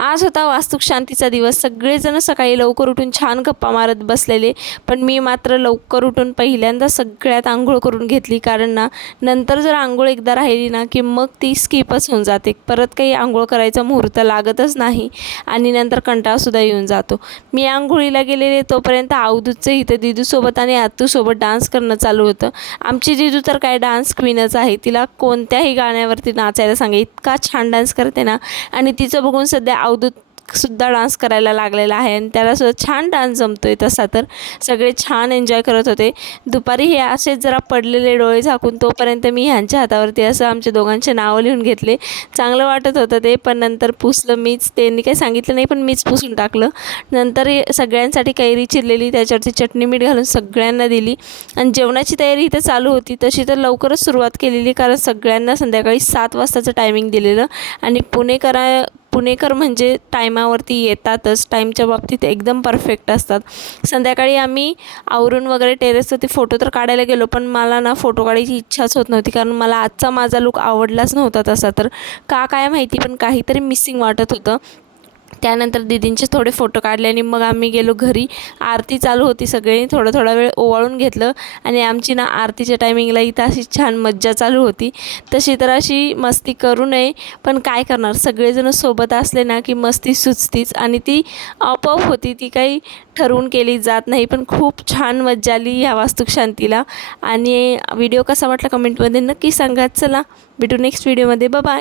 आज होता वास्तुक शांतीचा दिवस। सगळेजण सकाळी लवकर उठून छान गप्पा मारत बसलेले, पण मी मात्र लवकर उठून पहिल्यांदा सगळ्यात अंघोळ करून घेतली, कारण ना नंतर जर अंघोळ एकदा राहिली ना की मग ती स्किपच होऊन जाते, परत काही अंघोळ करायचा मुहूर्त लागतच नाही आणि नंतर कंटाळासुद्धा येऊन जातो। मी अंघोळीला गेलेले तोपर्यंत अवधूतचं इथं दिदूसोबत आणि आत्तूसोबत डान्स करणं चालू होतं। आमची दिदू तर काय डान्स क्वीनच आहे, तिला कोणत्याही गाण्यावरती नाचायला सांगा, इतका छान डान्स करते ना। आणि तिचं बघून सध्या अवधूत सुद्धा डान्स करायला लागलेला आहे आणि त्याला सुद्धा छान डान्स जमतोय। तसा तर सगळे छान एन्जॉय करत होते। दुपारी हे असेच जरा पडलेले डोळे झाकून तोपर्यंत मी ह्यांच्या हातावरती असं आमच्या दोघांचे नावं लिहून घेतले। चांगलं वाटत होतं ते, पण नंतर पुसलं मीच, त्यांनी काही सांगितलं नाही पण मीच पुसून टाकलं। नंतर सगळ्यांसाठी कैरी चिरलेली, त्याच्यावरती चटणी मीठ घालून सगळ्यांना दिली आणि जेवणाची तयारी इथं चालू होती। तशी तर लवकरच सुरुवात केलेली, कारण सगळ्यांना संध्याकाळी 7 वाजताचं टायमिंग दिलेलं आणि पुणेकर म्हणजे टायमावरती येतातच, टाईमच्या बाबतीत एकदम परफेक्ट असतात। संध्याकाळी आम्ही आवरून वगैरे टेरेसवरती फोटो तर काढायला गेलो, पण मला ना फोटो काढायची इच्छाच होत नव्हती, कारण मला आजचा माझा लुक आवडलाच नव्हता तसा तर, का काय माहिती पण काहीतरी मिसिंग वाटत होतं। त्यानंतर दीदींचे थोडे फोटो काढले आणि मग आम्ही गेलो घरी। आरती चालू होती, सगळ्यांनी थोडा वेळ ओवाळून घेतलं आणि आमची ना आरतीच्या टायमिंगला इथं अशी छान मज्जा चालू होती। तशी तर अशी मस्ती करू नये, पण काय करणार, सगळेजण सोबत असले ना की मस्ती सुचतीच आणि ती आपोआप होती, ती काही ठरवून केली जात नाही। पण खूप छान मज्जा आली ह्या वास्तुक शांतीला। आणि व्हिडिओ कसा वाटला कमेंटमध्ये नक्की सांगा। चला भेटू नेक्स्ट व्हिडिओमध्ये, बाय बाय।